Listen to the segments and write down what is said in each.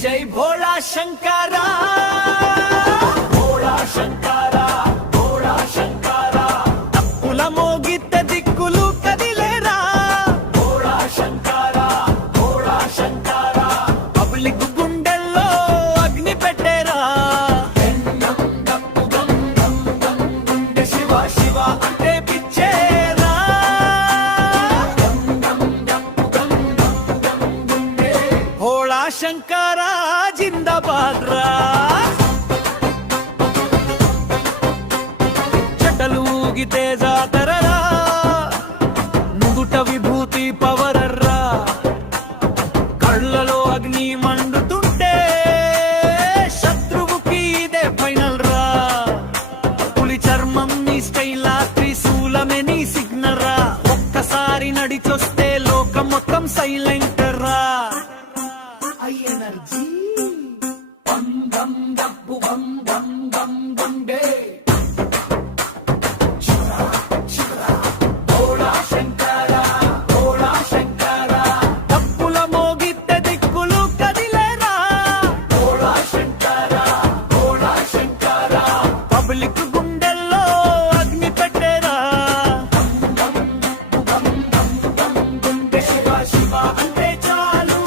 జై భోళా శంకరా భోళా శంకరా భోళా శంకరా తప్పుల మోగితే దిక్కులు కదిలేరా భోళా శంకరా భోళా శంకరా పబ్లిక్ గుండెల్లో అగ్ని పెట్టేరా గుండె శివ శివ అంటే పిచ్చేరా భోళా శంకరా జిందాబాద్ రా చెడ్డలు ఊగితే జాతరరా నుదుట విభూతి పవరర్రా కళ్ళలో అగ్ని మండుతుంటే శత్రువుకి ఇదే ఫైనల్ రా పులి చర్మం నీ స్టైలా త్రిశూలమే నీ సిగ్నల్ రా ఒక్కసారి నడిచొస్తే లోకం మొత్తం సైలెంట్ రా ఎనర్జీ బం బం డబ్బు బం బం బం గుండె భోళా శంకరా భోళా శంకరా తప్పుల మోగితే దిక్కులు కదిలేరా భోళా శంకరా భోళా శంకరా పబ్లిక్ గుండెల్లో అగ్ని పెట్టేరా గుండె శివ శివ అంటే చాలు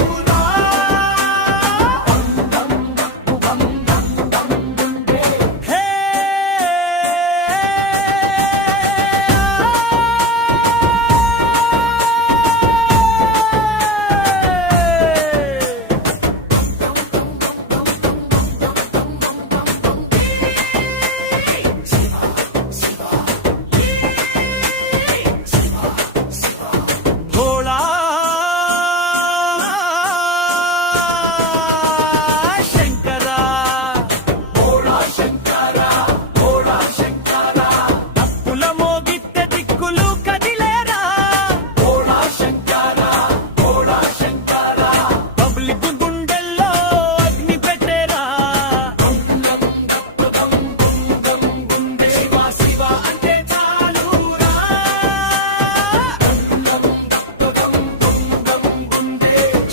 భోళా శంకరా భోళా శంకరా భోళా శంకరా తప్పుల మోగితే దిక్కులు కదిలేరా భోళా శంకరా భోళా శంకరా పబ్లిక్ గుండెల్లో అగ్ని పెట్టేరా గుండె శివ శివ అంటే చాలురా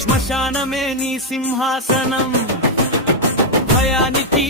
శ్మశానమే నీ సింహాసనం భయానికి